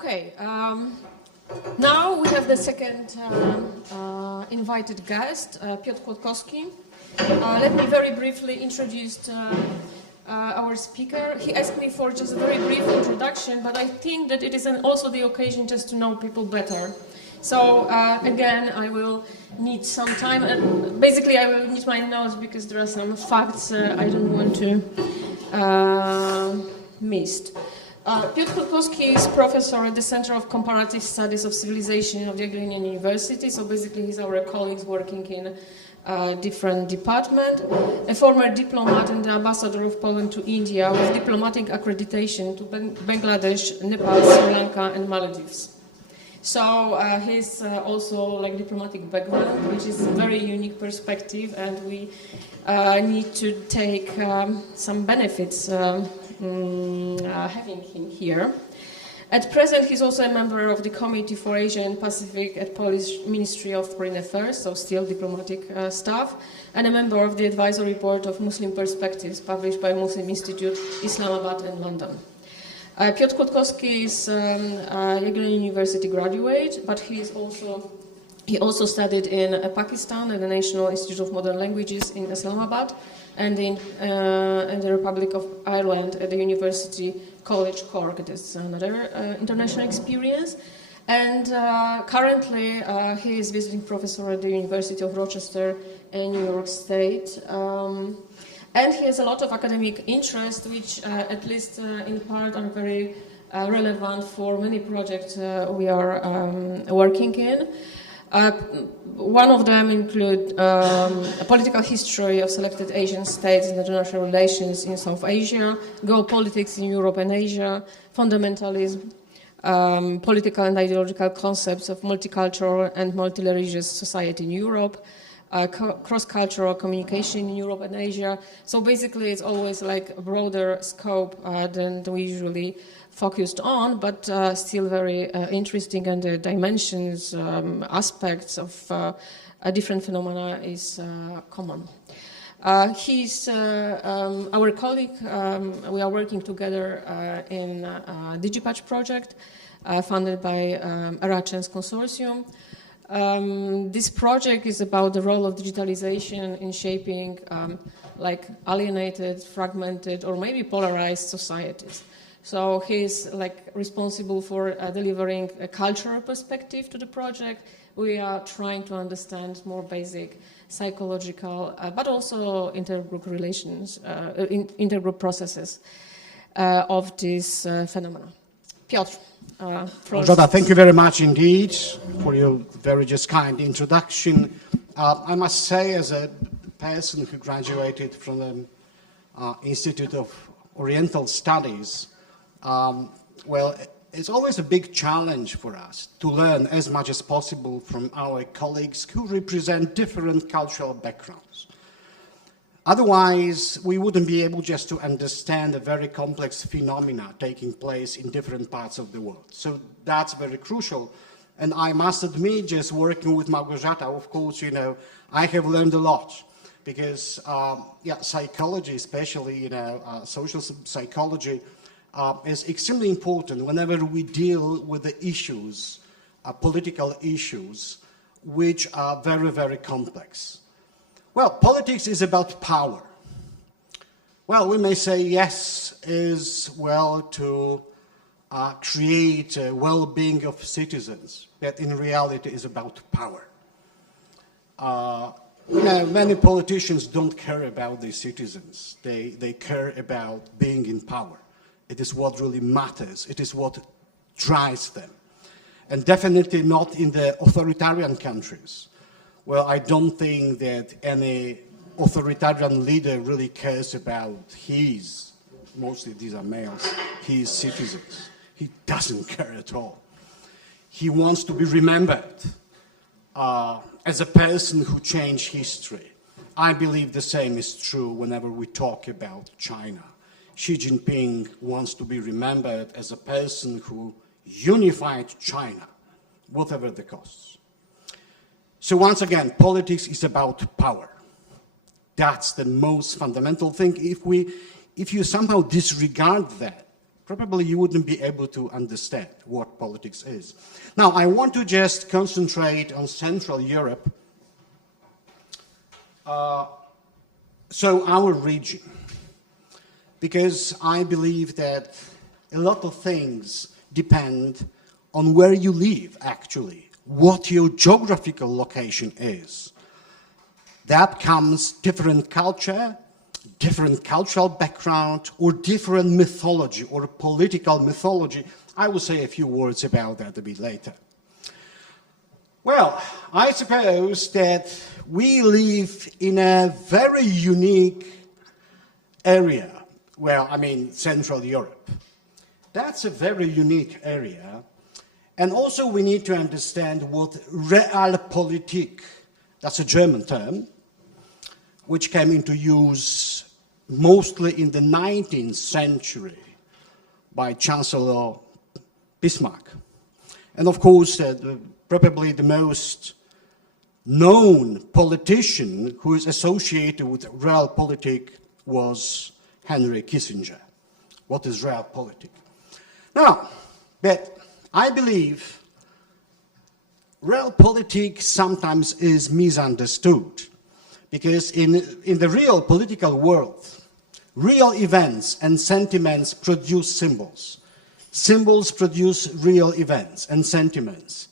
Okay, now we have the second invited guest, Piotr Kłodkowski. Let me very briefly introduce our speaker. He asked me for just a very brief introduction, but I think that it is also the occasion just to know people better. So again, I will need some time. Basically, I will need my notes because there are some facts I don't want to miss. Piotr Kłodkowski is professor at the Center of Comparative Studies of Civilization of the Jagiellonian University. So basically, he's our colleagues working in different department. A former diplomat and the ambassador of Poland to India with diplomatic accreditation to Bangladesh, Nepal, Sri Lanka, and Maldives. So he's also like diplomatic background, which is a very unique perspective, and we need to take some benefits having him here. At present, he's also a member of the Committee for Asia and Pacific at Polish Ministry of Foreign Affairs, so still diplomatic staff, and a member of the advisory board of Muslim Perspectives, published by Muslim Institute, Islamabad and London. Piotr Kłodkowski is a Jagiellonian University graduate, but he also studied in Pakistan at the National Institute of Modern Languages in Islamabad, and in the Republic of Ireland at the University College Cork. That's another international experience. And currently he is visiting professor at the University of Rochester in New York State. And he has a lot of academic interest, which at least in part are very relevant for many projects we are working in. One of them include a political history of selected Asian states and international relations in South Asia, geopolitics in Europe and Asia, fundamentalism, political and ideological concepts of multicultural and multireligious society in Europe, cross-cultural communication in Europe and Asia. So basically it's always like a broader scope than we usually focused on, but still very interesting, and the dimensions, aspects of different phenomena is common. He's our colleague. We are working together in DigiPatch project funded by Erasmus Consortium. This project is about the role of digitalization in shaping like alienated, fragmented, or maybe polarized societies. So he's like responsible for delivering a cultural perspective to the project. We are trying to understand more basic psychological, but also intergroup relations, intergroup processes of this phenomena. Piotr. Jota, thank you very much indeed for your very just kind introduction. I must say, as a person who graduated from the Institute of Oriental Studies, well, it's always a big challenge for us to learn as much as possible from our colleagues who represent different cultural backgrounds. Otherwise, we wouldn't be able just to understand the very complex phenomena taking place in different parts of the world. So that's very crucial. And I must admit, just working with Małgorzata, of course, you know, I have learned a lot because, psychology, especially, social psychology, is extremely important whenever we deal with the issues, political issues, which are very, very complex. Well, politics is about power. Well, we may say yes is, well, to create a well-being of citizens, but in reality is about power. Many politicians don't care about their citizens. They care about being in power. It is what really matters. It is what drives them. And definitely not in the authoritarian countries. Well, I don't think that any authoritarian leader really cares about his, mostly these are males, his citizens. He doesn't care at all. He wants to be remembered as a person who changed history. I believe the same is true whenever we talk about China. Xi Jinping wants to be remembered as a person who unified China, whatever the costs. So once again, politics is about power. That's the most fundamental thing. If you somehow disregard that, probably you wouldn't be able to understand what politics is. Now, I want to just concentrate on Central Europe, so our region, because I believe that a lot of things depend on where you live, actually, what your geographical location is. That comes different culture, different cultural background, or different mythology, or political mythology. I will say a few words about that a bit later. Well, I suppose that we live in a very unique area. Well, I mean, Central Europe. That's a very unique area. And also we need to understand what Realpolitik, that's a German term, which came into use mostly in the 19th century by Chancellor Bismarck. And of course, probably the most known politician who is associated with Realpolitik was Henry Kissinger. What is Realpolitik? Now, but I believe Realpolitik sometimes is misunderstood, because in the real political world, real events and sentiments produce symbols. Symbols produce real events and sentiments.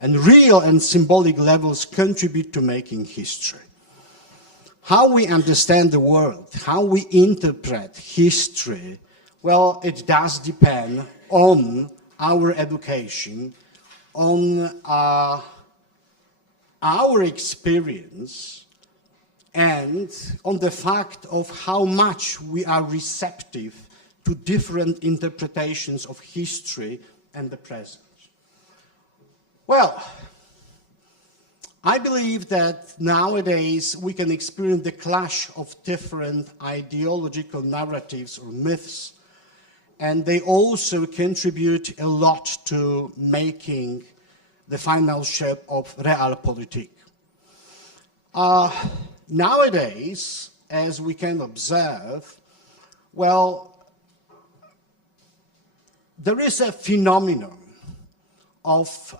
And real and symbolic levels contribute to making history. How we understand the world, how we interpret history, well, it does depend on our education, on our experience, and on the fact of how much we are receptive to different interpretations of history and the present. Well, I believe that nowadays we can experience the clash of different ideological narratives or myths, and they also contribute a lot to making the final shape of Realpolitik. Nowadays, as we can observe, well, there is a phenomenon of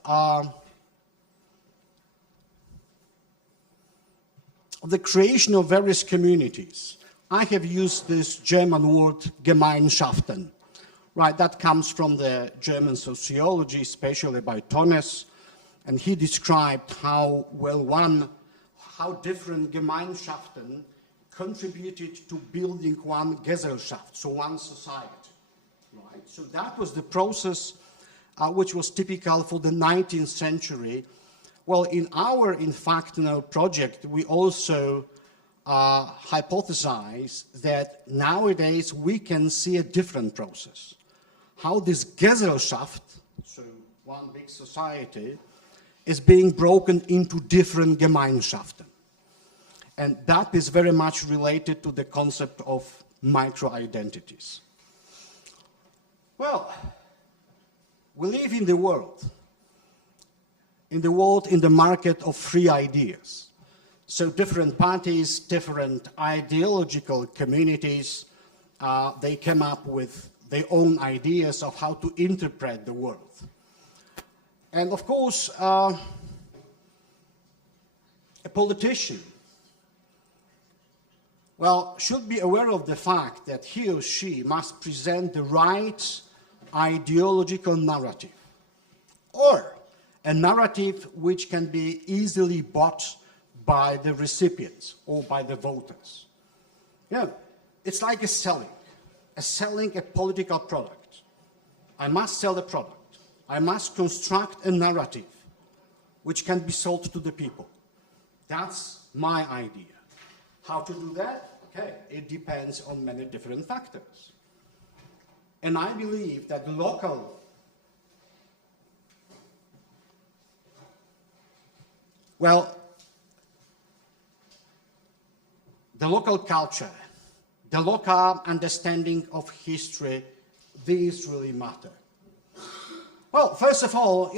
the creation of various communities. I have used this German word Gemeinschaften, right? That comes from the German sociology, especially by Tonnes, and he described how different Gemeinschaften contributed to building one Gesellschaft, so one society, right? So that was the process which was typical for the 19th century. Well, in our project, we also hypothesize that nowadays we can see a different process. How this Gesellschaft, so one big society, is being broken into different Gemeinschaften. And that is very much related to the concept of micro-identities. Well, we live in the world in the market of free ideas. So different parties, different ideological communities, they come up with their own ideas of how to interpret the world. And of course, a politician, well, should be aware of the fact that he or she must present the right ideological narrative, or a narrative which can be easily bought by the recipients or by the voters. You know, it's like selling a political product. I must sell a product. I must construct a narrative which can be sold to the people. That's my idea. How to do that? Okay, it depends on many different factors. And I believe that the local culture, the local understanding of history, these really matter. Well, first of all,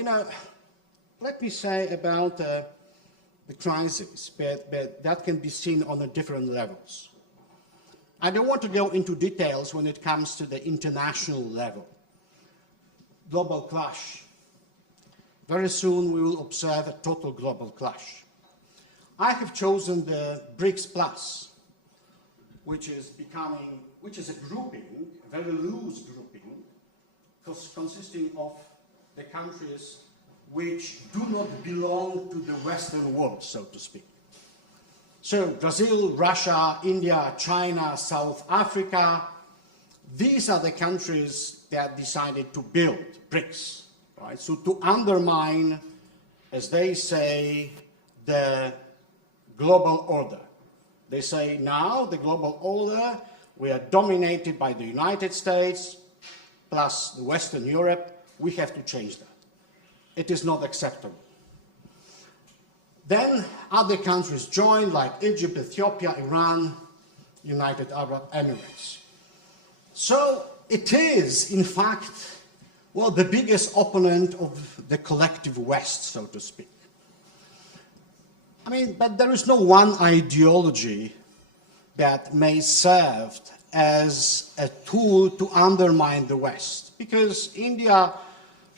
let me say about the crisis, but that can be seen on different levels. I don't want to go into details when it comes to the international level. Global clash. Very soon we will observe a total global clash. I have chosen the BRICS Plus, which is a grouping, a very loose grouping, consisting of the countries which do not belong to the Western world, so to speak. So Brazil, Russia, India, China, South Africa, these are the countries that decided to build BRICS, right? So to undermine, as they say, the global order. They say now the global order, we are dominated by the United States plus the Western Europe. We have to change that. It is not acceptable. Then other countries joined, like Egypt, Ethiopia, Iran, United Arab Emirates. So it is, in fact, well, the biggest opponent of the collective West, so to speak. I mean, but there is no one ideology that may serve as a tool to undermine the West, because India,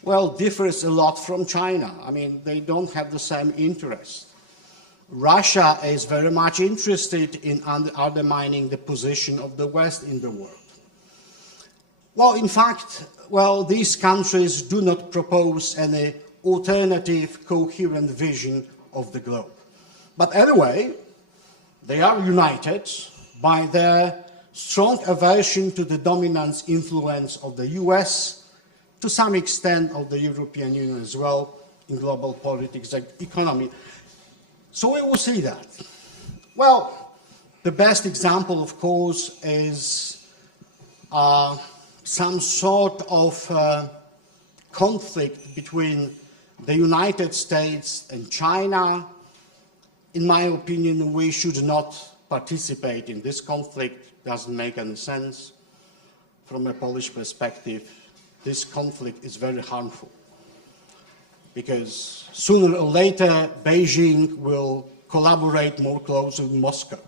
well, differs a lot from China. I mean, they don't have the same interest. Russia is very much interested in undermining the position of the West in the world. Well, in fact, well, these countries do not propose any alternative, coherent vision of the globe. But anyway, they are united by their strong aversion to the dominant influence of the US, to some extent of the European Union as well, in global politics and economy. So we will see that. Well, the best example, of course, is some sort of conflict between the United States and China. In my opinion, we should not participate in this conflict. It doesn't make any sense. From a Polish perspective, this conflict is very harmful, because sooner or later Beijing will collaborate more closely with Moscow.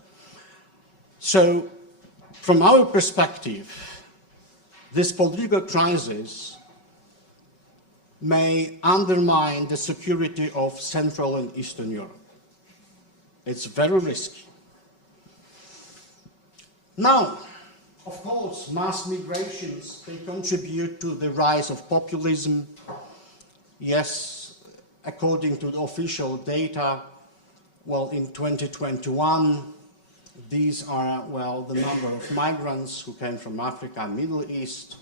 So from our perspective, this political crisis may undermine the security of Central and Eastern Europe. It's very risky. Now, of course, mass migrations, they contribute to the rise of populism. Yes, according to the official data, well, in 2021, these are, well, the number of migrants who came from Africa and Middle East.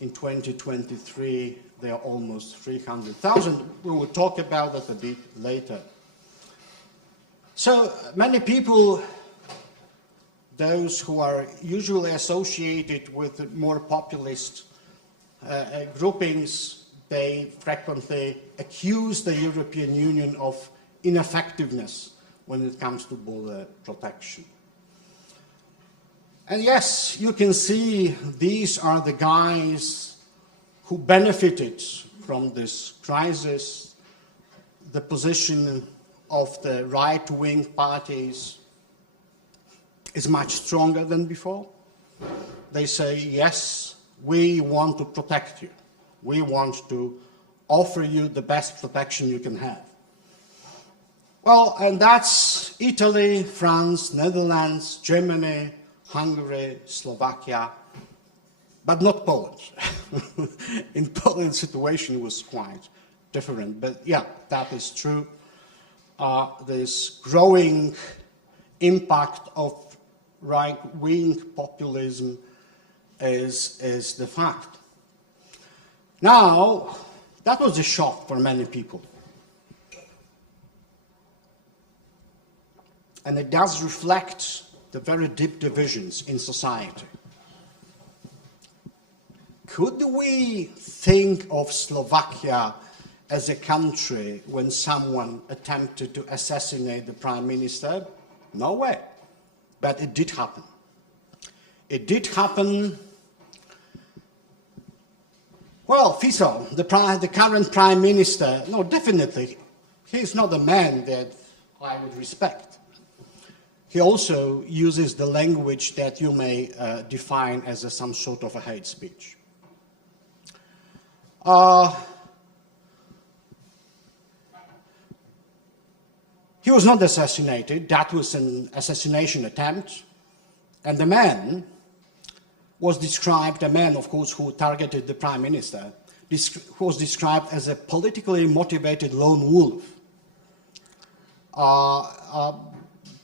In 2023, they are almost 300,000. We will talk about that a bit later. So many people, those who are usually associated with more populist groupings, they frequently accuse the European Union of ineffectiveness when it comes to border protection. And yes, you can see these are the guys who benefited from this crisis. The position of the right-wing parties is much stronger than before. They say, yes, we want to protect you. We want to offer you the best protection you can have. Well, and that's Italy, France, Netherlands, Germany, Hungary, Slovakia, but not Poland. In Poland, the situation was quite different. But yeah, that is true. This growing impact of right-wing populism is the fact. Now, that was a shock for many people. And it does reflect the very deep divisions in society. Could we think of Slovakia as a country when someone attempted to assassinate the prime minister? No way. But it did happen. It did happen. Well, Fico, the current prime minister, no, definitely, he's not a man that I would respect. he also uses the language that you may define as some sort of a hate speech. He was not assassinated. That was an assassination attempt. And the man was described, a man, of course, who targeted the prime minister, was described as a politically motivated lone wolf.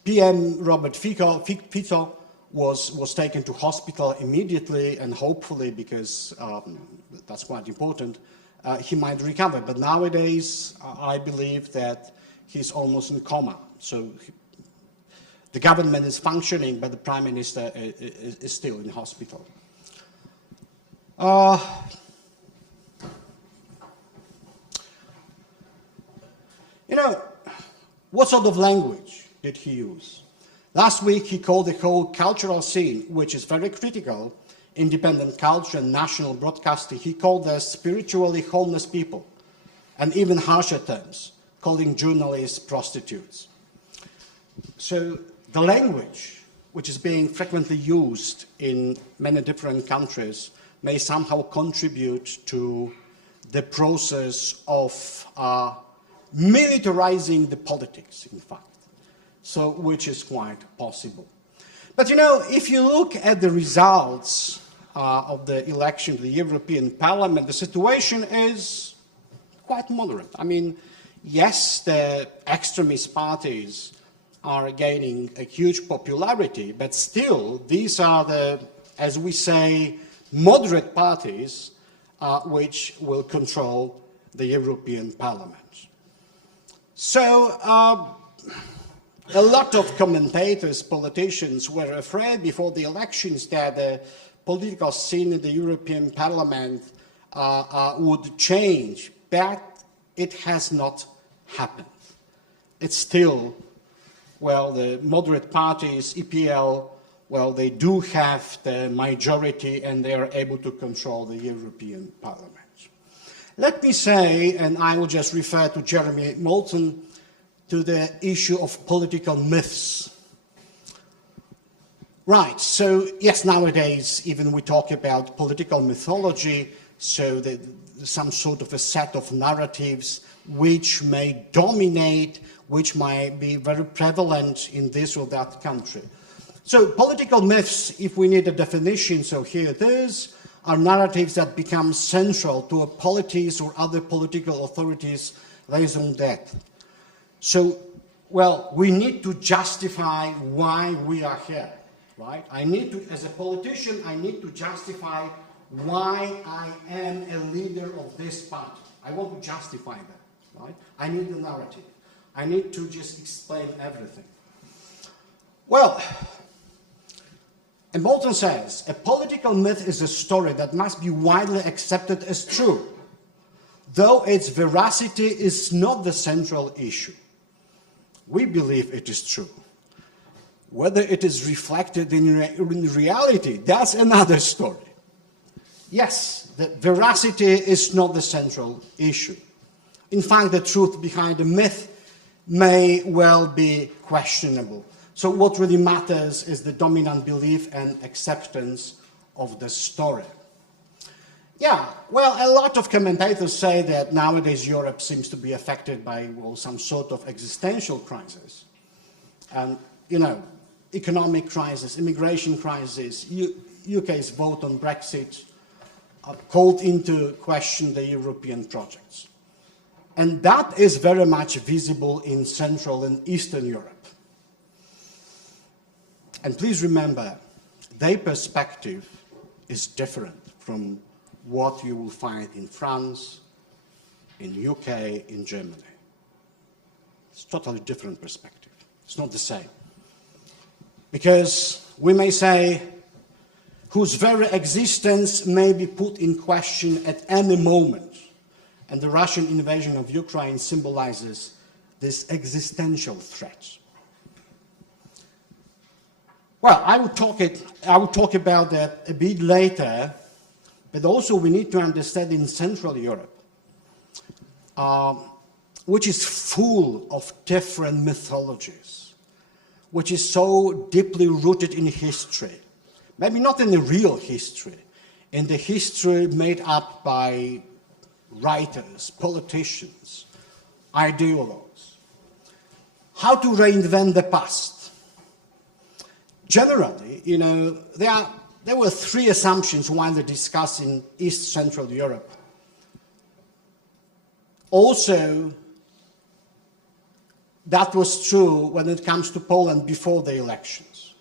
PM Robert Fico was taken to hospital immediately, and hopefully, because that's quite important, he might recover. But nowadays, I believe that he's almost in coma. So the government is functioning, but the prime minister is still in hospital. You know, what sort of language did he use? Last week, he called the whole cultural scene, which is very critical, independent culture and national broadcasting, he called us spiritually homeless people, and even harsher terms, calling journalists prostitutes. So the language, which is being frequently used in many different countries, may somehow contribute to the process of militarizing the politics, in fact, so which is quite possible. But you know, if you look at the results of the election to the European Parliament, the situation is quite moderate. I mean, yes, the extremist parties are gaining a huge popularity, but still, these are the, as we say, moderate parties which will control the European Parliament. So, a lot of commentators, politicians were afraid before the elections that the political scene in the European Parliament would change, but it has not happened. It's still, well, the moderate parties, EPL, well, they do have the majority and they are able to control the European Parliament. Let me say, and I will just refer to Jeremy Moulton, to the issue of political myths. Right, so yes, nowadays even we talk about political mythology, so some sort of a set of narratives which may dominate, which might be very prevalent in this or that country. So political myths, if we need a definition, so here it is, are narratives that become central to a polity's or other political authorities' raison d'etre. So, well, we need to justify why we are here, right? I need to, as a politician, I need to justify why I am a leader of this party. I want to justify that, right? I need the narrative. I need to just explain everything. Well, and Moulton says, a political myth is a story that must be widely accepted as true, though its veracity is not the central issue. We believe it is true. Whether it is reflected in reality, that's another story. Yes, the veracity is not the central issue. In fact, the truth behind the myth may well be questionable. So what really matters is the dominant belief and acceptance of the story. Yeah, well, a lot of commentators say that nowadays Europe seems to be affected by, well, some sort of existential crisis. And, you know, economic crisis, immigration crisis, UK's vote on Brexit called into question the European projects. And that is very much visible in Central and Eastern Europe. And please remember, their perspective is different from what you will find in France, in UK, in Germany. It's a totally different perspective. It's not the same. Because we may say, whose very existence may be put in question at any moment. And the Russian invasion of Ukraine symbolizes this existential threat. Well, I will talk about that a bit later, but also we need to understand in Central Europe, which is full of different mythologies, which is so deeply rooted in history. Maybe not in the real history, in the history made up by writers, politicians, ideologues. How to reinvent the past? Generally, you know, there were three assumptions while they discussed in East Central Europe. Also, that was true when it comes to Poland before the elections.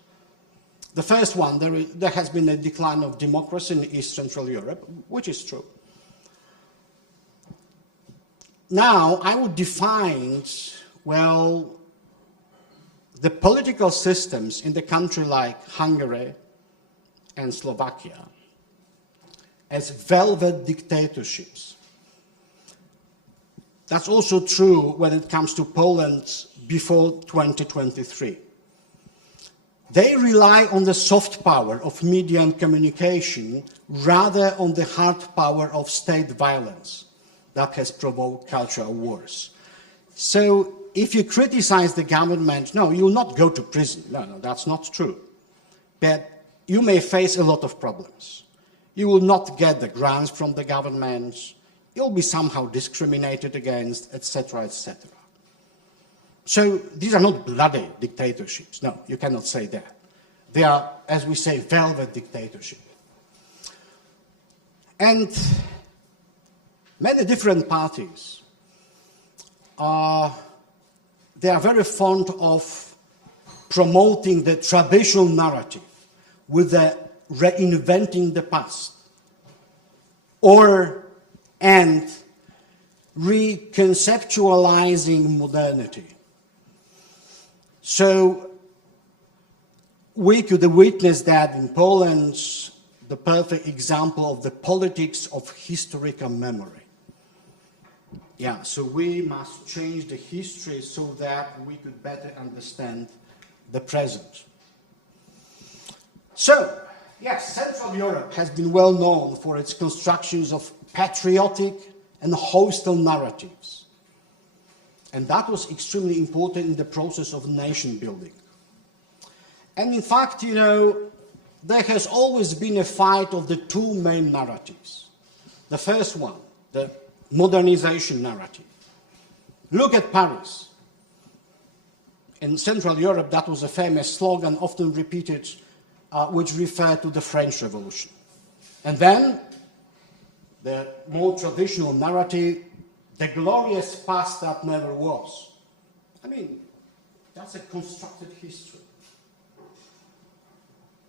The first one, there has been a decline of democracy in East Central Europe, which is true. Now, I would define, well, the political systems in the country like Hungary and Slovakia as velvet dictatorships. That's also true when it comes to Poland before 2023. They rely on the soft power of media and communication rather on the hard power of state violence that has provoked cultural wars. So if you criticize the government, no, you will not go to prison. No, that's not true. But you may face a lot of problems. You will not get the grants from the government. You'll be somehow discriminated against, etc., etc. So these are not bloody dictatorships. No, you cannot say that. They are, as we say, velvet dictatorship. And many different parties they are very fond of promoting the traditional narrative with the reinventing the past and reconceptualizing modernity. So we could witness that in Poland, the perfect example of the politics of historical memory. Yeah, so we must change the history so that we could better understand the present. So, yes, Central Europe has been well known for its constructions of patriotic and hostile narratives. And that was extremely important in the process of nation building. And in fact, you know, there has always been a fight of the two main narratives. The first one, the modernization narrative. Look at Paris. In Central Europe, that was a famous slogan, often repeated, which referred to the French Revolution. And then, the more traditional narrative, the glorious past that never was. I mean, that's a constructed history.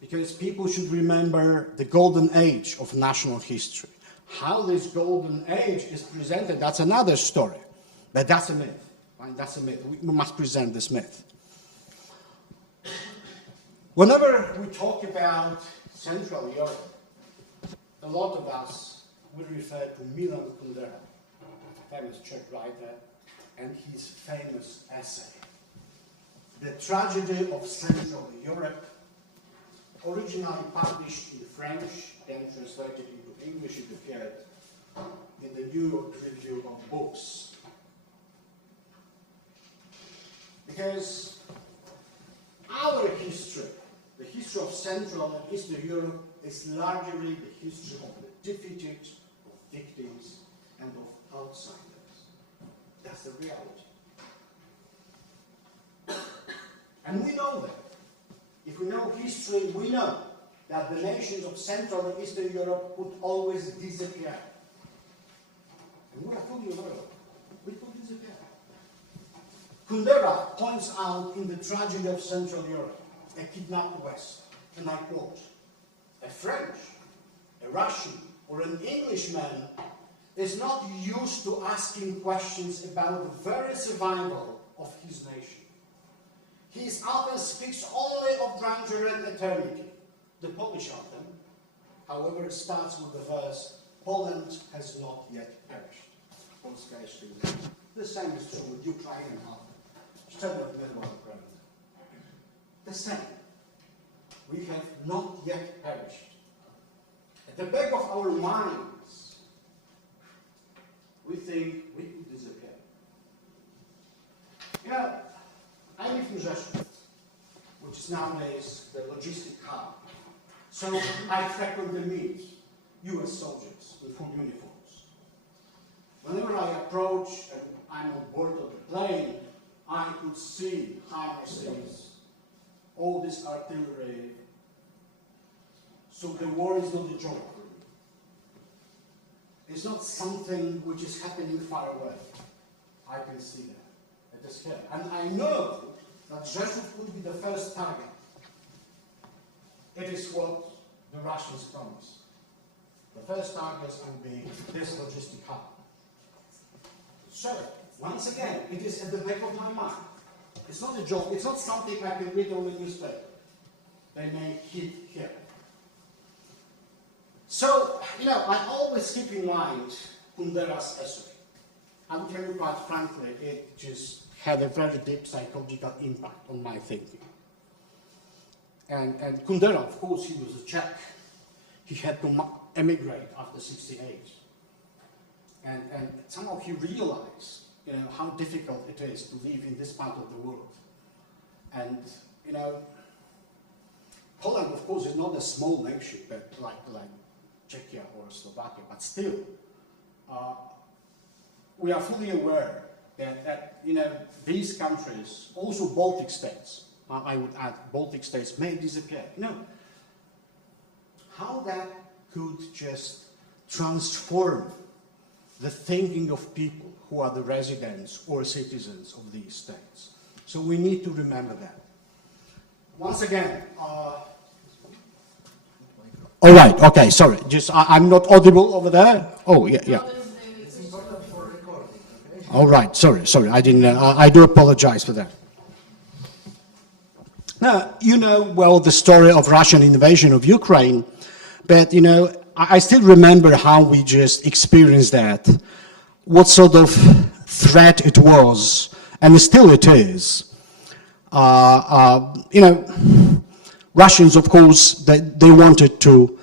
Because people should remember the golden age of national history. How this golden age is presented, that's another story. But that's a myth. Right? That's a myth. We must present this myth. Whenever we talk about Central Europe, a lot of us will refer to Milan Kundera, famous Czech writer, and his famous essay, The Tragedy of Central Europe, originally published in French, then translated into English. It appeared in the New York Review of Books. Because our history, the history of Central and Eastern Europe, is largely the history of the defeated, of victims, and of outsiders. That's the reality. And we know that. If we know history, we know that the nations of Central and Eastern Europe would always disappear. And we are fully aware of it. We could disappear. Kundera points out in The Tragedy of Central Europe, a kidnapped West, and I quote, a French, a Russian, or an Englishman is not used to asking questions about the very survival of his nation. His author speaks only of grandeur and eternity. The Polish author, however, starts with the verse, Poland has not yet perished. Polska jeszcze nie. The same is true with Ukrainian author. The same. We have not yet perished. At the back of our minds, we think we could disappear. Yeah, I live in Rzeszów. It's nowadays the logistic hub. So I frequently meet US soldiers in full uniforms. Whenever I approach and I'm on board of the plane, I could see harnesses, all this artillery. So the war is not a joke for me. It's not something which is happening far away. I can see that. It is here. And I know that Rzeszów would be the first target. It is what the Russians promised. The first targets will be this logistic hub. So, once again, it is at the back of my mind. It's not a joke. It's not something I can read on the newspaper. They may hit here. So, I always keep in mind Kundera's essay. I will tell you quite frankly, it just had a very deep psychological impact on my thinking. And Kundera, of course, he was a Czech. He had to emigrate after '68. And somehow he realized, how difficult it is to live in this part of the world. And, Poland, of course, is not a small nation, but like Czechia or Slovakia, but still, we are fully aware that these countries, also Baltic states, I would add, Baltic states may disappear. How that could just transform the thinking of people who are the residents or citizens of these states. So we need to remember that. Once again, all right, okay, sorry, I'm not audible over there. Oh, yeah. It's important for recording, okay? All right, sorry, I didn't, I do apologize for that. Now, well the story of Russian invasion of Ukraine, but, I still remember how we just experienced that, what sort of threat it was, and still it is. Russians, of course, they wanted to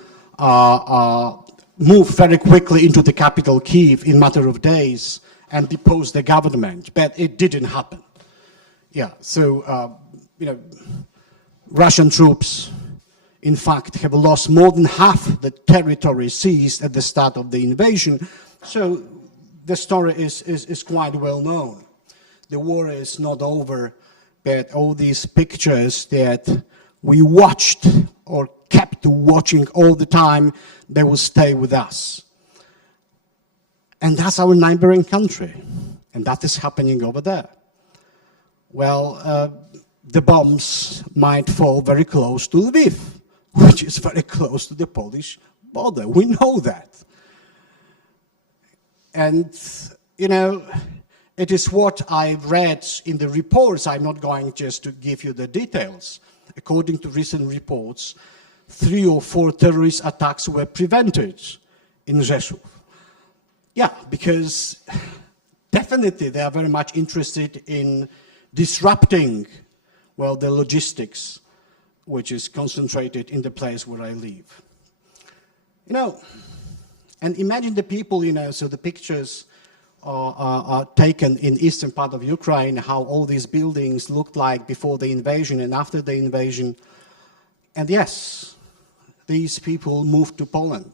move very quickly into the capital, Kyiv, in a matter of days and depose the government, but it didn't happen. Yeah, so, Russian troops, in fact, have lost more than half the territory seized at the start of the invasion. So the story is quite well known. The war is not over, but all these pictures that we watched or kept watching all the time, they will stay with us. And that's our neighboring country. And that is happening over there. Well, the bombs might fall very close to Lviv, which is very close to the Polish border. We know that. And, it is what I've read in the reports. I'm not going just to give you the details. According to recent reports, 3 or 4 terrorist attacks were prevented in Rzeszów. Yeah, because definitely they are very much interested in disrupting, well, the logistics, which is concentrated in the place where I live. And imagine the people, so the pictures are taken in eastern part of Ukraine, how all these buildings looked like before the invasion and after the invasion. And yes, these people moved to Poland,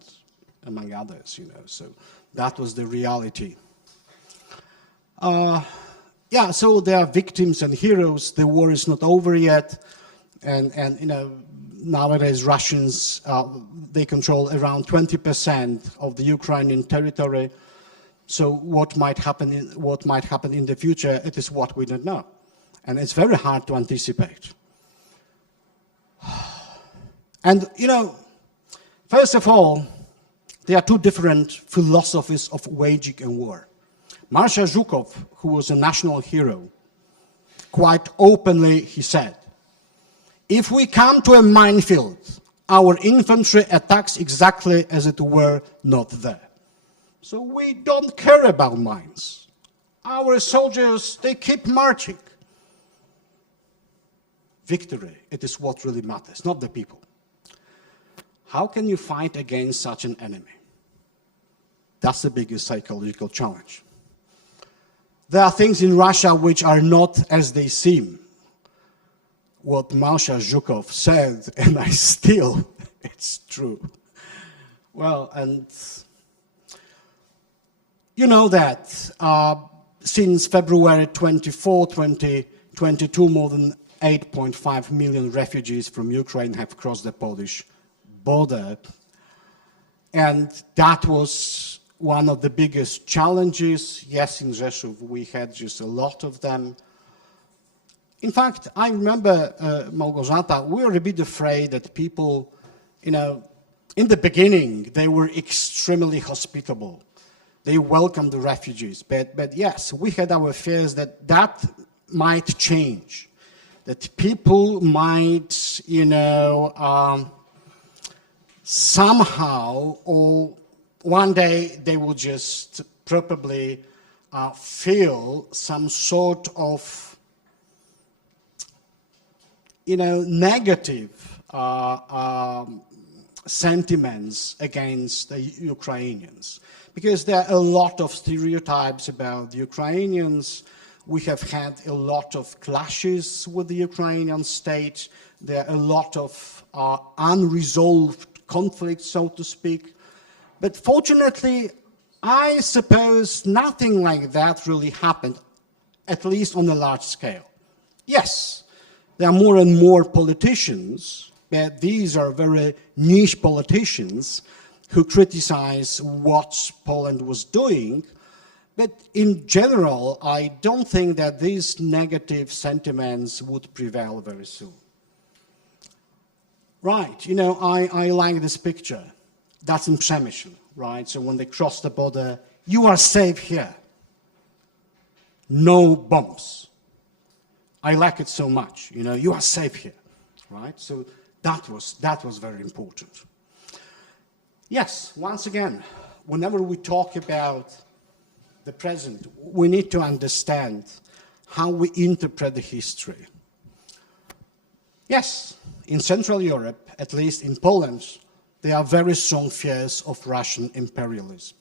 among others, so that was the reality. Yeah, so there are victims and heroes. The war is not over yet. And nowadays Russians, they control around 20% of the Ukrainian territory. So what might happen in the future, it is what we don't know. And it's very hard to anticipate. And, first of all, there are 2 different philosophies of waging a war. Marshal Zhukov, who was a national hero, quite openly he said, if we come to a minefield, our infantry attacks exactly as it were not there. So we don't care about mines. Our soldiers, they keep marching. Victory, it is what really matters, not the people. How can you fight against such an enemy? That's the biggest psychological challenge. There are things in Russia which are not as they seem. what Masha Zhukov said, and it's true. Well, and you know that since February 24, 2022, more than 8.5 million refugees from Ukraine have crossed the Polish border. And that was one of the biggest challenges. Yes, in Rzeszów we had just a lot of them. In fact, I remember, Małgorzata, we were a bit afraid that people, you know, in the beginning, they were extremely hospitable. They welcomed the refugees. But yes, we had our fears that that might change, that people might, you know, somehow, or one day they will just probably feel some sort of, you know, negative sentiments against the Ukrainians. Because there are a lot of stereotypes about the Ukrainians. We have had a lot of clashes with the Ukrainian state. There are a lot of unresolved conflicts, so to speak. But fortunately, I suppose nothing like that really happened, at least on a large scale. Yes, there are more and more politicians, but these are very niche politicians who criticize what Poland was doing. But in general, I don't think that these negative sentiments would prevail very soon. Right, you know, I like this picture. That's in Przemyśl, right? So when they cross the border, you are safe here. No bombs. I like it so much, you know, you are safe here, right? So that was very important. Yes, once again, whenever we talk about the present, we need to understand how we interpret the history. Yes, in Central Europe, at least in Poland, there are very strong fears of Russian imperialism.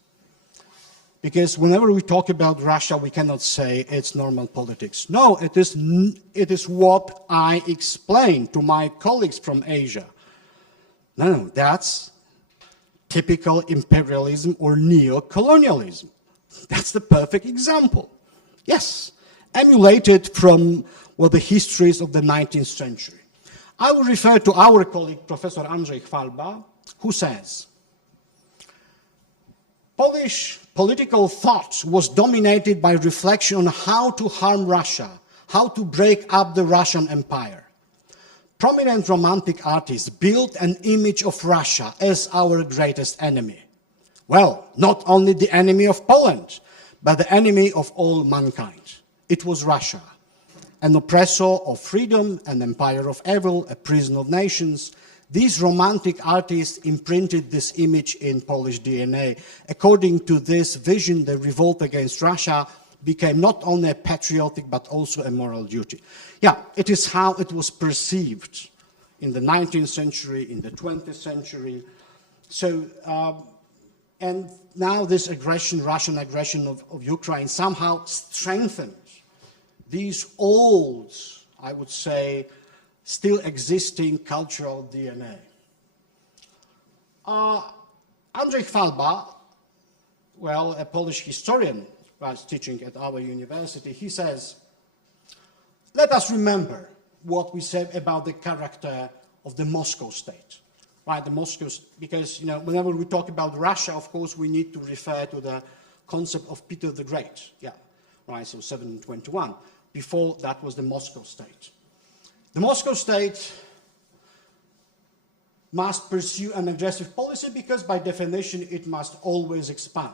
Because whenever we talk about Russia, we cannot say it's normal politics. No, it is what I explained to my colleagues from Asia. No, that's typical imperialism or neo-colonialism. That's the perfect example. Yes, emulated from the histories of the 19th century. I will refer to our colleague, Professor Andrzej Chwalba, who says, Polish political thought was dominated by reflection on how to harm Russia, how to break up the Russian Empire. Prominent Romantic artists built an image of Russia as our greatest enemy. Well, not only the enemy of Poland, but the enemy of all mankind. It was Russia, an oppressor of freedom, an empire of evil, a prison of nations. These Romantic artists imprinted this image in Polish DNA. According to this vision, the revolt against Russia became not only a patriotic but also a moral duty. Yeah, it is how it was perceived in the 19th century, in the 20th century. So, and now this aggression, Russian aggression of Ukraine somehow strengthened these old, I would say, still existing cultural DNA. Andrzej Chwalba, well, a Polish historian, was teaching at our university, he says, let us remember what we said about the character of the Moscow state. Right, the Moscow, because, you know, whenever we talk about Russia, of course, we need to refer to the concept of Peter the Great. Yeah, right, so 721. Before that was the Moscow state. The Moscow state must pursue an aggressive policy because by definition it must always expand.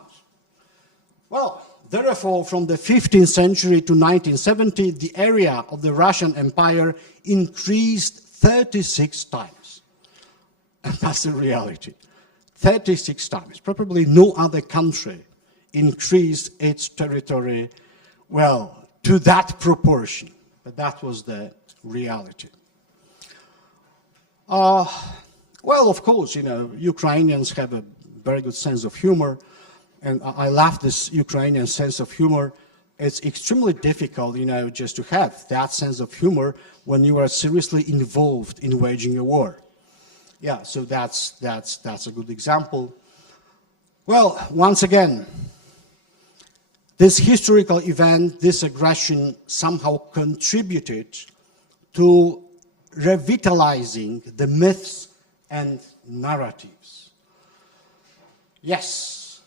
Well, therefore, from the 15th century to 1970, the area of the Russian Empire increased 36 times. And that's the reality. 36 times. Probably no other country increased its territory, well, to that proportion. But that was the reality. Well, of course, you know, Ukrainians have a very good sense of humor, and I love this Ukrainian sense of humor. it's extremely difficult, just to have that sense of humor when you are seriously involved in waging a war. Yeah, so that's a good example. Well, once again, this historical event, this aggression somehow contributed to revitalizing the myths and narratives. Yes,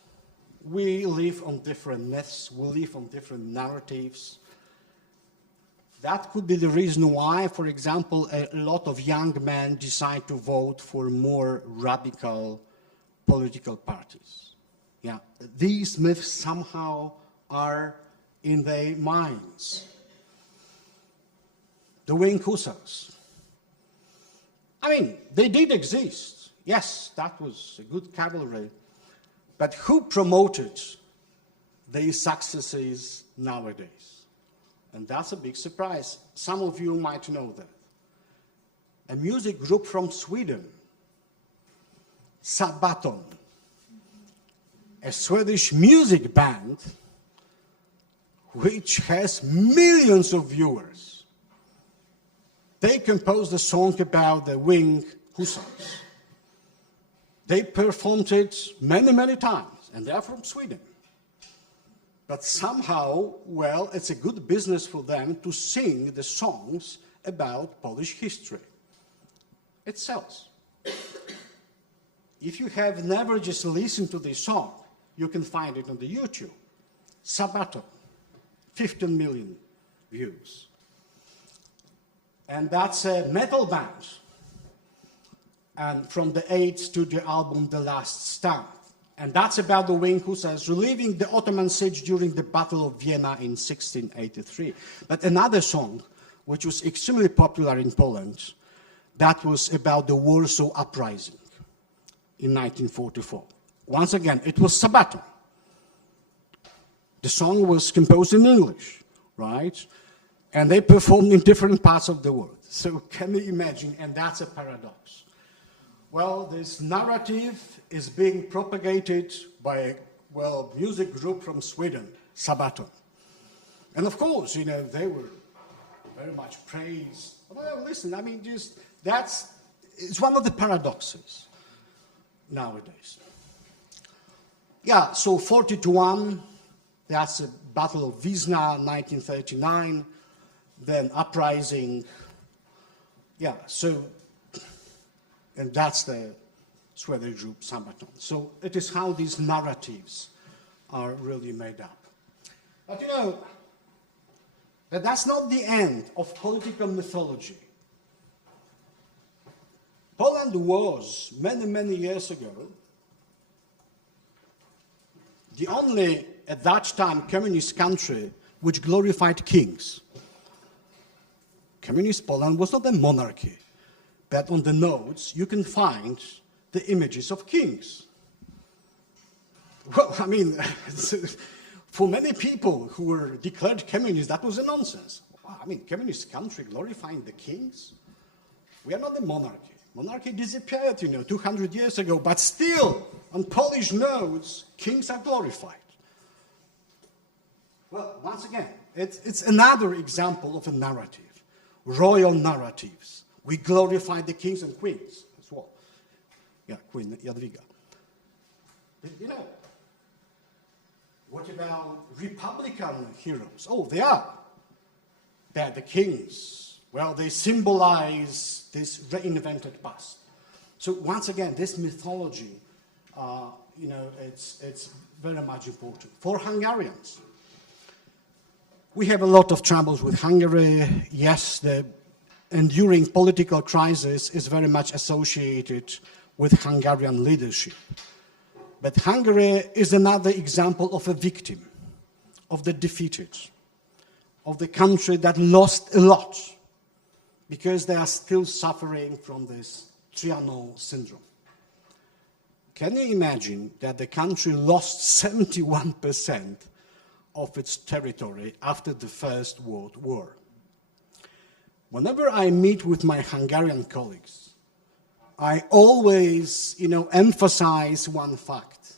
we live on different myths, we live on different narratives. That could be the reason why, for example, a lot of young men decide to vote for more radical political parties. Yeah, these myths somehow are in their minds. The winged hussars. I mean, they did exist. Yes, that was a good cavalry. But who promoted these successes nowadays? And that's a big surprise. Some of you might know that. A music group from Sweden, Sabaton, a Swedish music band which has millions of viewers. They composed a song about the winged hussars. They performed it many, many times, and they're from Sweden. But somehow, well, it's a good business for them to sing the songs about Polish history. It sells. If you have never just listened to this song, you can find it on the YouTube. Sabato, 15 million views. And that's a metal band. And from the 8th studio album, The Last Stand. And that's about the winged hussars relieving the Ottoman siege during the Battle of Vienna in 1683. But another song, which was extremely popular in Poland, that was about the Warsaw Uprising in 1944. Once again, it was Sabato. The song was composed in English, right? And they performed in different parts of the world. So can you imagine? And that's a paradox. Well, this narrative is being propagated by a, music group from Sweden, Sabaton. And of course, they were very much praised. Well, listen, I mean, it's one of the paradoxes nowadays. Yeah, so 40-1, that's the Battle of Wisna, 1939, then uprising. Yeah, so, and that's the Swedish group Sabaton. So it is how these narratives are really made up. But that's not the end of political mythology. Poland was, many, many years ago, the only, at that time, communist country which glorified kings. Communist Poland was not a monarchy, but on the notes you can find the images of kings. Well, I mean, for many people who were declared communists, that was a nonsense. I mean, communist country glorifying the kings? We are not a monarchy. Monarchy disappeared, 200 years ago, but still, on Polish notes, kings are glorified. Well, once again, it's another example of a narrative. Royal narratives. We glorify the kings and queens as well. Yeah, Queen Jadwiga. But, what about Republican heroes? Oh, they are. They're the kings. Well, they symbolize this reinvented past. So once again, this mythology, it's very much important. For Hungarians, we have a lot of troubles with Hungary. Yes, the enduring political crisis is very much associated with Hungarian leadership. But Hungary is another example of a victim, of the defeated, of the country that lost a lot because they are still suffering from this Trianon syndrome. Can you imagine that the country lost 71% of its territory after the First World War? Whenever I meet with my Hungarian colleagues, I always, emphasize one fact.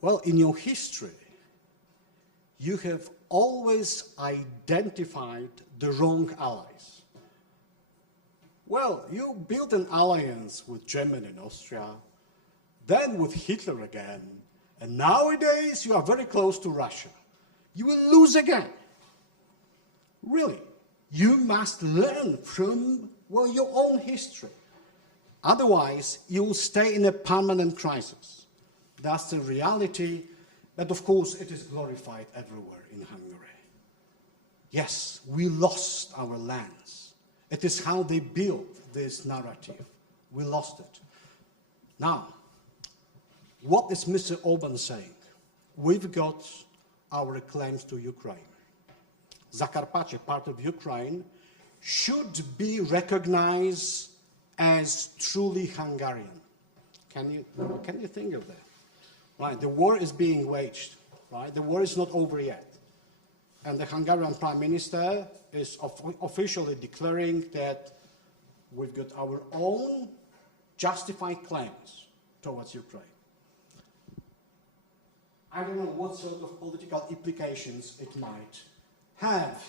Well, in your history, you have always identified the wrong allies. Well, you built an alliance with Germany and Austria, then with Hitler again, and nowadays you are very close to Russia. You will lose again. Really, you must learn from, well, your own history. Otherwise, you will stay in a permanent crisis. That's the reality, but of course it is glorified everywhere in Hungary. Yes, we lost our lands. It is how they built this narrative. We lost it. Now, what is Mr. Orban saying? We've got our claims to Ukraine. Zakarpattia, part of Ukraine, should be recognized as truly Hungarian. Can you think of that? Right, the war is being waged, right? The war is not over yet. And the Hungarian Prime Minister is officially declaring that we've got our own justified claims towards Ukraine. I don't know what sort of political implications it might have.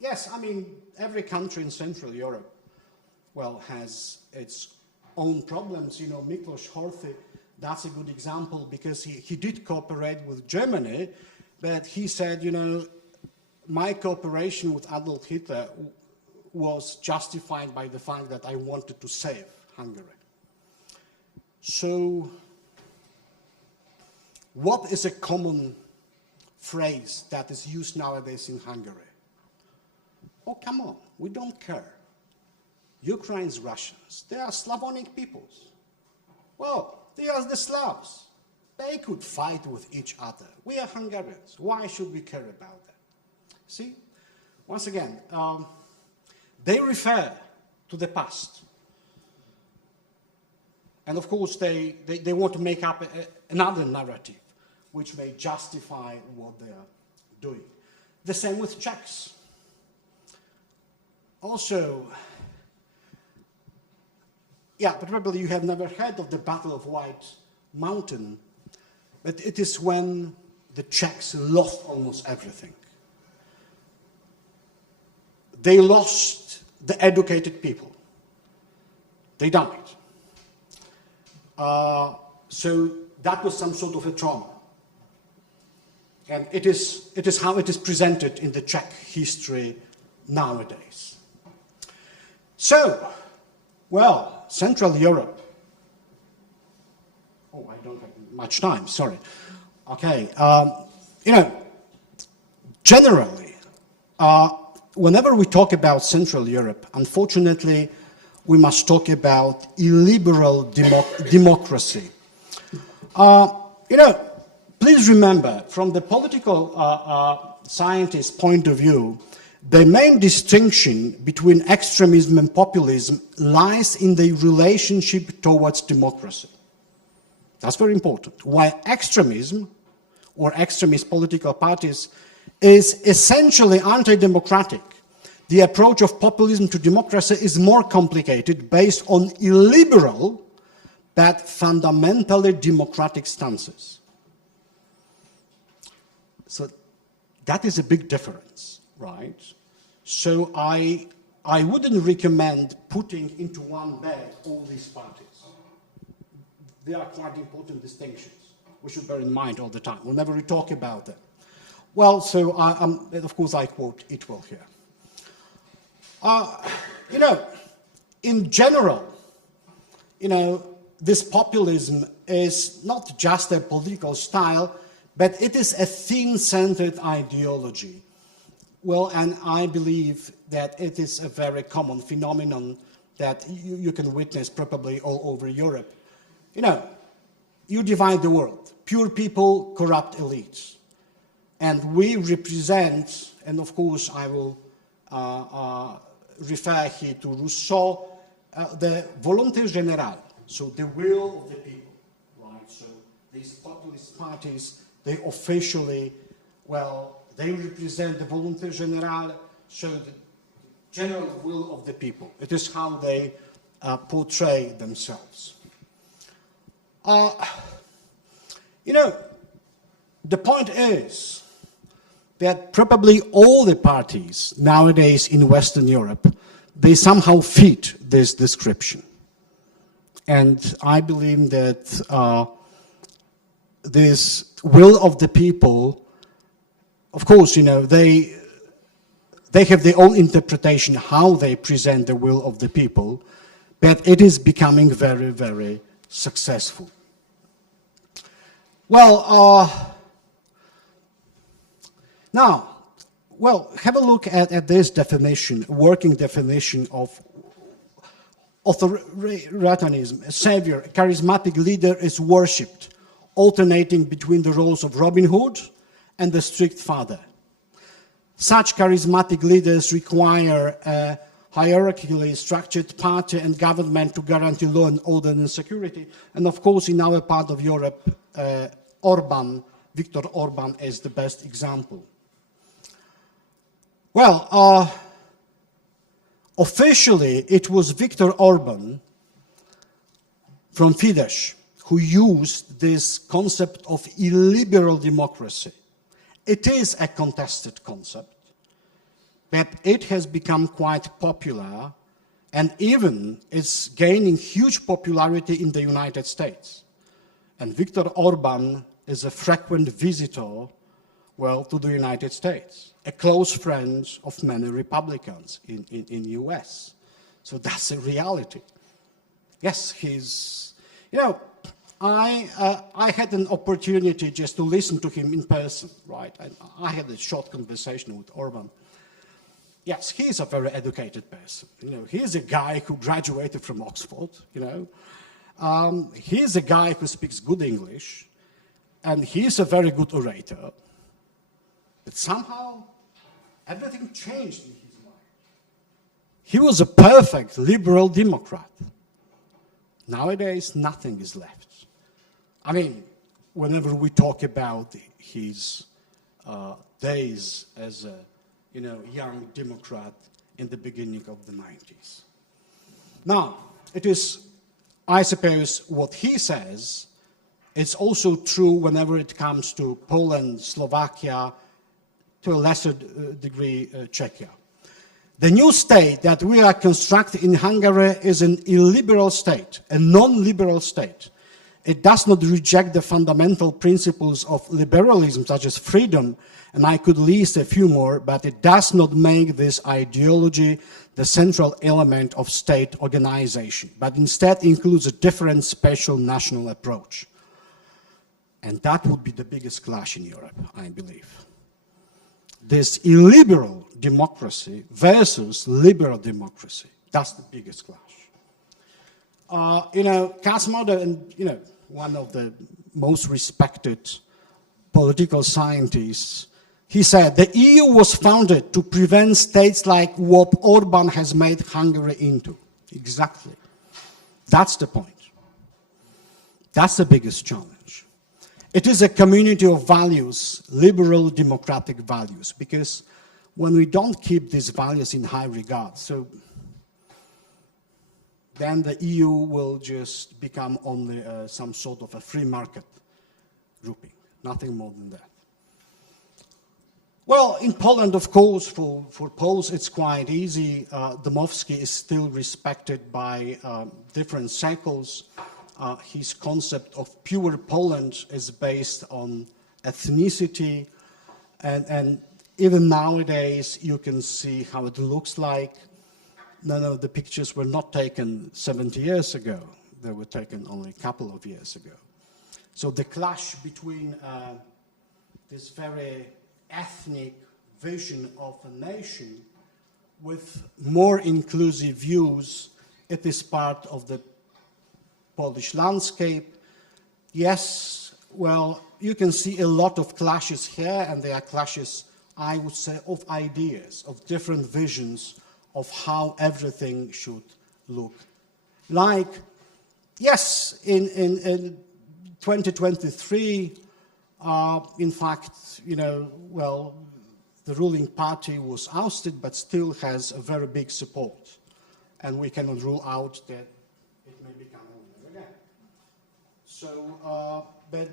Yes, I mean, every country in Central Europe, well, has its own problems. You know, Miklos Horthy, that's a good example because he did cooperate with Germany, but he said, you know, my cooperation with Adolf Hitler was justified by the fact that I wanted to save Hungary. So, what is a common phrase that is used nowadays in Hungary? Oh, come on, we don't care. Ukraine's Russians, they are Slavonic peoples. Well, they are the Slavs. They could fight with each other. We are Hungarians. Why should we care about that? See, once again, they refer to the past. And of course, they want to make up another narrative which may justify what they are doing. The same with Czechs. Also, yeah, but probably you have never heard of the Battle of White Mountain, but it is when the Czechs lost almost everything. They lost the educated people. They died. So that was some sort of a trauma. And it is how it is presented in the Czech history nowadays. So, well, Central Europe. Oh, I don't have much time, sorry. Okay, you know, generally, whenever we talk about Central Europe, unfortunately, we must talk about illiberal democracy. You know, please remember, from the political scientist's point of view, the main distinction between extremism and populism lies in the relationship towards democracy. That's very important. While extremism, or extremist political parties, is essentially anti-democratic, the approach of populism to democracy is more complicated, based on illiberal but fundamentally democratic stances. So that is a big difference, right? So I wouldn't recommend putting into one bag all these parties. They are quite important distinctions. We should bear in mind all the time, whenever we talk about them. Well, so of course I quote Itwell here. You know, in general, you know, this populism is not just a political style, but it is a theme-centered ideology. Well, and I believe that it is a very common phenomenon that you can witness probably all over Europe. You know, you divide the world, pure people, corrupt elites. And we represent, and of course I will refer here to Rousseau, the volonté générale, so the will of the people, right? So these populist parties, they officially, well, they represent the volonté générale, so the general will of the people. It is how they portray themselves. You know, the point is that probably all the parties nowadays in Western Europe, they somehow fit this description. And I believe that this will of the people, of course, you know, they have their own interpretation how they present the will of the people, but it is becoming very, very successful. Well, now, have a look at this definition, working definition of authoritarianism. A savior, a charismatic leader is worshipped, alternating between the roles of Robin Hood and the strict father. Such charismatic leaders require a hierarchically structured party and government to guarantee law and order and security. And of course, in our part of Europe, Viktor Orban is the best example. Well, officially, it was Viktor Orban from Fidesz who used this concept of illiberal democracy. It is a contested concept, but it has become quite popular, and even it's gaining huge popularity in the United States. And Viktor Orban is a frequent visitor, well, to the United States, a close friend of many Republicans in US. So that's a reality. Yes, he's, you know, I had an opportunity just to listen to him in person, right? I had a short conversation with Orban. Yes, he's a very educated person. You know, he's a guy who graduated from Oxford, you know. He's a guy who speaks good English, and he's a very good orator. But somehow, everything changed in his mind. He was a perfect liberal Democrat. Nowadays, nothing is left. I mean, whenever we talk about his days as a, you know, young Democrat in the beginning of the 90s. Now, it is, I suppose, what he says, it's also true whenever it comes to Poland, Slovakia, to a lesser degree, Czechia. The new state that we are constructing in Hungary is an illiberal state, a non-liberal state. It does not reject the fundamental principles of liberalism, such as freedom, and I could list a few more, but it does not make this ideology the central element of state organization, but instead includes a different special national approach. And that would be the biggest clash in Europe, I believe. This illiberal democracy versus liberal democracy, that's the biggest clash. You know, Kazmada, and you know, one of the most respected political scientists, he said, the EU was founded to prevent states like what Orban has made Hungary into. Exactly. That's the point. That's the biggest challenge. It is a community of values, liberal democratic values, because when we don't keep these values in high regard, so then the EU will just become only some sort of a free market grouping, nothing more than that. Well, in Poland, of course, for Poles, it's quite easy. Dmowski is still respected by different circles. His concept of pure Poland is based on ethnicity, and even nowadays you can see how it looks like. None of the pictures were not taken 70 years ago. They were taken only a couple of years ago. So the clash between this very ethnic vision of a nation with more inclusive views, it is part of the Polish landscape. Yes, well, you can see a lot of clashes here, and they are clashes, I would say, of ideas, of different visions of how everything should look like. Yes, in 2023, in fact, you know, well, the ruling party was ousted, but still has a very big support. And we cannot rule out that it may become a winner again. So, but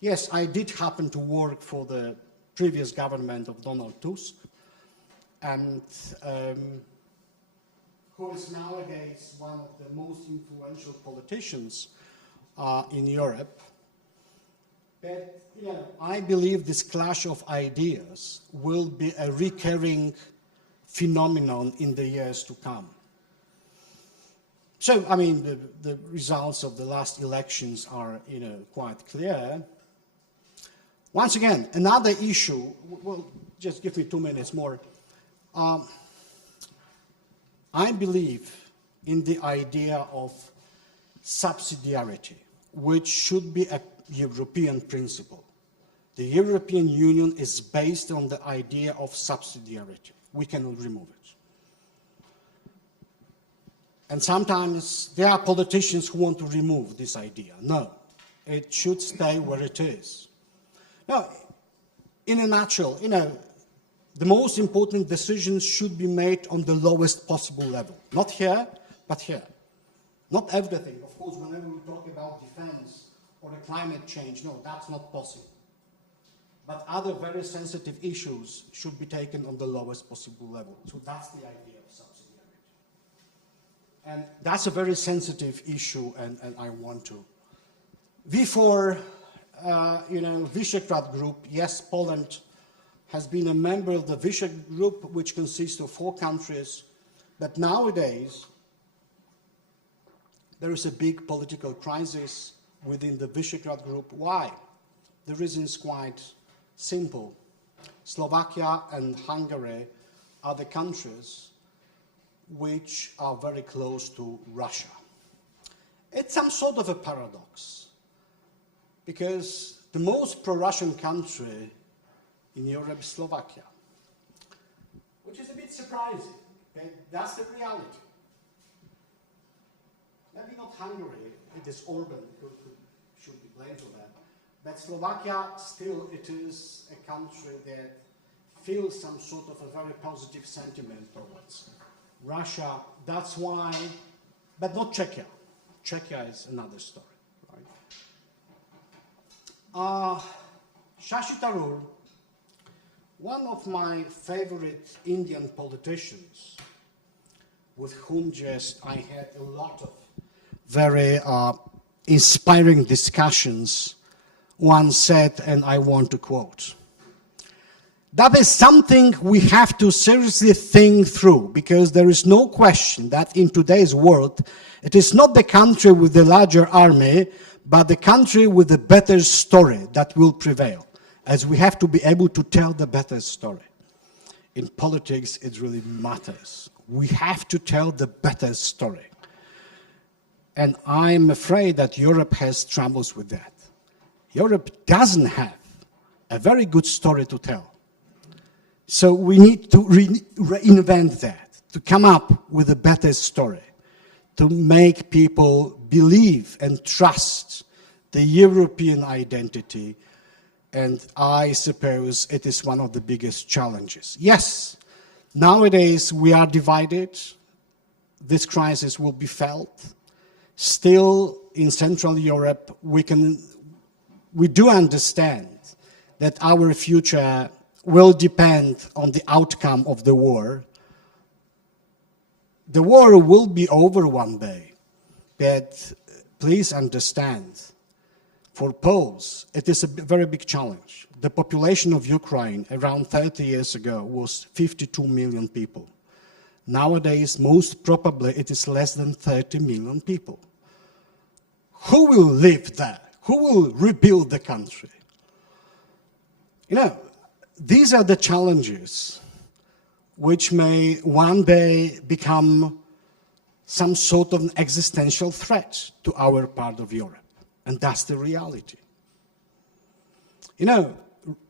yes, I did happen to work for the previous government of Donald Tusk, and who is nowadays one of the most influential politicians in Europe. But I believe this clash of ideas will be a recurring phenomenon in the years to come. So, I mean, the results of the last elections are, quite clear. Once again, another issue, well, just give me 2 minutes more. I believe in the idea of subsidiarity, which should be a European principle. The European Union is based on the idea of subsidiarity. We cannot remove it. And sometimes there are politicians who want to remove this idea. No, it should stay where it is. Now, in a nutshell, the most important decisions should be made on the lowest possible level. Not here, but here. Not everything. Of course, whenever we talk about defense or climate change, no, that's not possible. But other very sensitive issues should be taken on the lowest possible level. So that's the idea of subsidiarity. And that's a very sensitive issue, and I want to. V4, Visegrad Group, yes, Poland has been a member of the Visegrad Group, which consists of 4 countries, but nowadays there is a big political crisis within the Visegrad Group. Why? The reason is quite simple. Slovakia and Hungary are the countries which are very close to Russia. It's some sort of a paradox, because the most pro-Russian country in Europe is Slovakia, which is a bit surprising, but that's the reality. Maybe not Hungary, it is Orban who should be blamed for that, but Slovakia, still it is a country that feels some sort of a very positive sentiment towards Russia. That's why, but not Czechia. Czechia is another story, right? Shashi Tharoor, one of my favorite Indian politicians, with whom I had a lot of very inspiring discussions, once said, and I want to quote, "That is something we have to seriously think through, because there is no question that in today's world, it is not the country with the larger army, but the country with the better story that will prevail, as we have to be able to tell the better story." In politics, it really matters. We have to tell the better story. And I'm afraid that Europe has troubles with that. Europe doesn't have a very good story to tell. So we need to reinvent that, to come up with a better story, to make people believe and trust the European identity. And I suppose it is one of the biggest challenges. Yes, nowadays we are divided. This crisis will be felt. Still, in Central Europe, we do understand that our future will depend on the outcome of the war. The war will be over one day, but please understand, for Poles, it is a very big challenge. The population of Ukraine around 30 years ago was 52 million people. Nowadays, most probably, it is less than 30 million people. Who will live there? Who will rebuild the country? These are the challenges which may one day become some sort of an existential threat to our part of Europe. And that's the reality.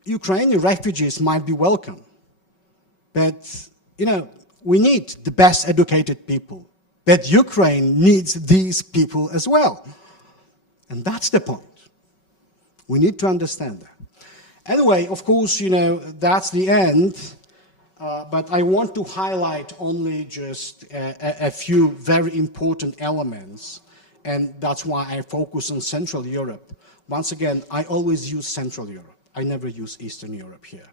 Ukrainian refugees might be welcome, but, we need the best educated people. But Ukraine needs these people as well. And that's the point. We need to understand that. Anyway, of course, that's the end. But I want to highlight only just a few very important elements. And that's why I focus on Central Europe. Once again, I always use Central Europe. I never use Eastern Europe here.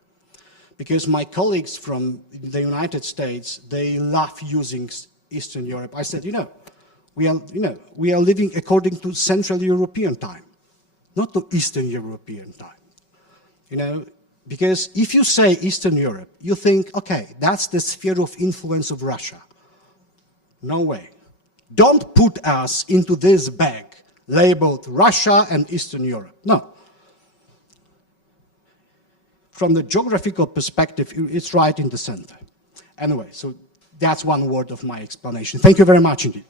Because my colleagues from the United States, they love using Eastern Europe. I said, we are living according to Central European time, not to Eastern European time. Because if you say Eastern Europe, you think, okay, that's the sphere of influence of Russia. No way. Don't put us into this bag labeled Russia and Eastern Europe. No. From the geographical perspective, it's right in the center. Anyway, so that's one word of my explanation. Thank you very much indeed.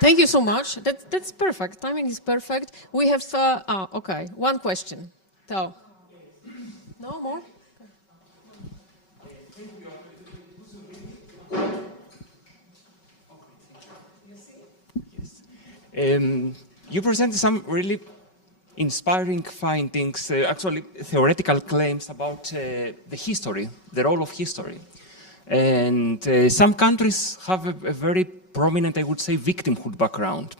Thank you so much. That's perfect. Timing is perfect. We have, okay, one question. So, no more? You presented some really inspiring findings, actually theoretical claims about the history, the role of history. And some countries have a very prominent, I would say, victimhood background.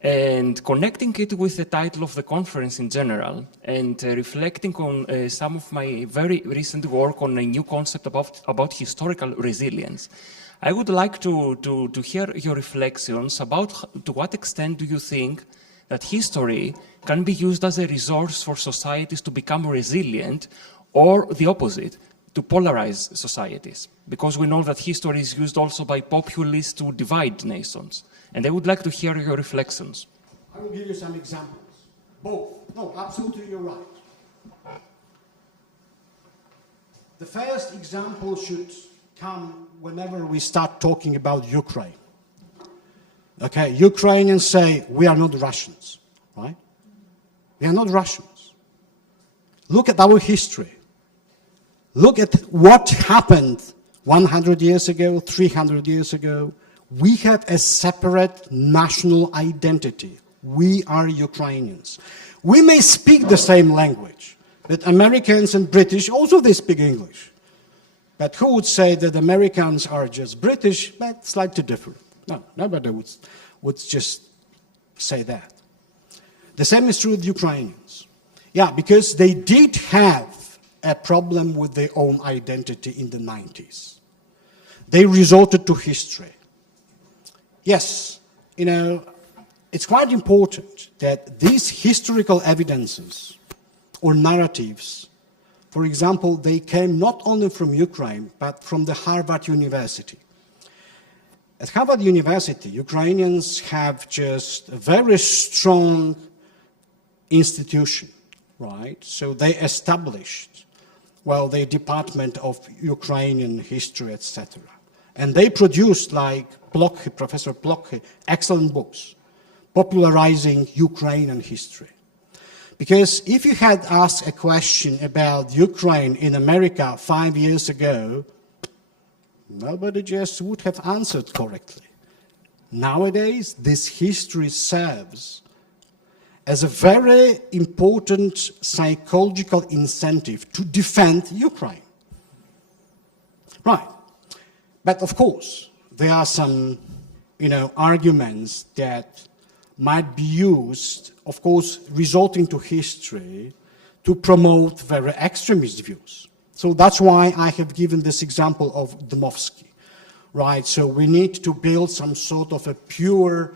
And connecting it with the title of the conference in general, and reflecting on some of my very recent work on a new concept about historical resilience, I would like to hear your reflections about to what extent do you think that history can be used as a resource for societies to become resilient, or the opposite, to polarize societies? Because we know that history is used also by populists to divide nations. And I would like to hear your reflections. I will give you some examples. Both. No, absolutely you're right. The first example should come whenever we start talking about Ukraine. Okay, Ukrainians say, we are not Russians, right? We are not Russians. Look at our history. Look at what happened 100 years ago, 300 years ago. We have a separate national identity. We are Ukrainians. We may speak the same language, but Americans and British, also they speak English. But who would say that Americans are just British, but slightly different? No, nobody would just say that. The same is true with Ukrainians. Yeah, because they did have a problem with their own identity in the 90s. They resorted to history. Yes, it's quite important that these historical evidences or narratives, for example, they came not only from Ukraine, but from the Harvard University. At Harvard University, Ukrainians have just a very strong institution, right? So they established, well, the Department of Ukrainian History, etc. And they produced, like Professor Plokhy, excellent books, popularizing Ukrainian history. Because if you had asked a question about Ukraine in America 5 years ago, nobody just would have answered correctly. Nowadays, this history serves as a very important psychological incentive to defend Ukraine. Right. But of course, there are some, arguments that might be used, of course, resorting to history to promote very extremist views. So that's why I have given this example of Dmowski, right? So we need to build some sort of a pure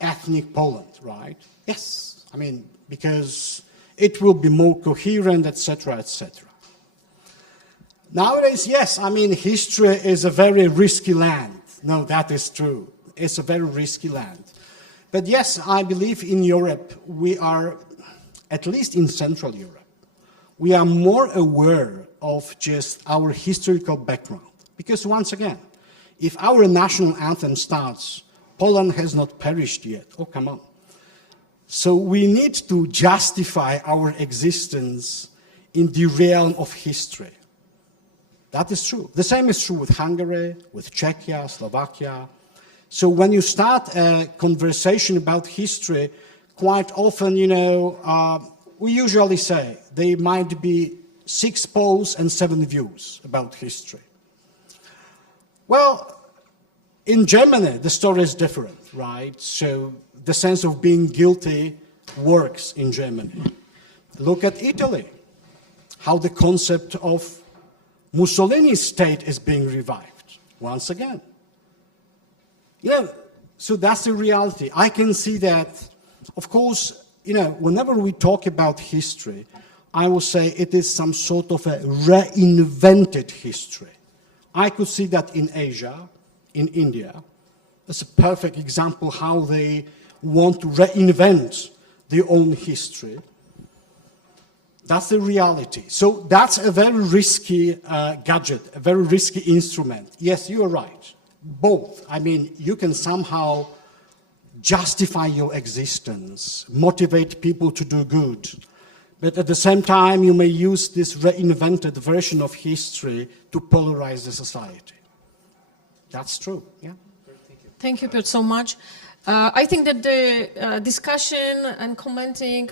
ethnic Poland, right? Yes, because it will be more coherent, etc., etc. Nowadays, yes, history is a very risky land. No, that is true. It's a very risky land. But yes, I believe in Europe, we are, at least in Central Europe, we are more aware of just our historical background. Because once again, if our national anthem starts, Poland has not perished yet. Oh, come on. So we need to justify our existence in the realm of history. That is true. The same is true with Hungary, with Czechia, Slovakia. So when you start a conversation about history, quite often, we usually say there might be 6 poles and 7 views about history. Well, In Germany, the story is different, right? So the sense of being guilty works in Germany. Look at Italy, how the concept of Mussolini's state is being revived once again. So that's the reality. I can see that, of course, whenever we talk about history, I will say it is some sort of a reinvented history. I could see that in Asia, in India. That's a perfect example how they want to reinvent their own history. That's the reality. So that's a very risky gadget, a very risky instrument. Yes, you are right. Both. I mean, you can somehow justify your existence, motivate people to do good. But at the same time, you may use this reinvented version of history to polarize the society. That's true, yeah. Thank you, Piotr, so much. I think that the discussion and commenting,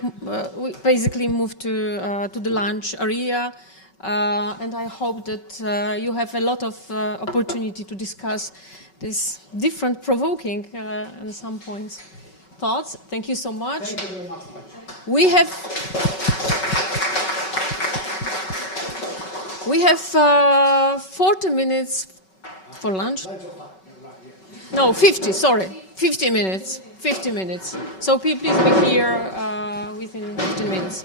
we basically moved to the lunch area, and I hope that you have a lot of opportunity to discuss this different, provoking, at some points, thoughts. Thank you so much. Thank you very much. We have 40 minutes for lunch. No, 50, sorry. 50 minutes. 50 minutes. So please be here within 15 minutes.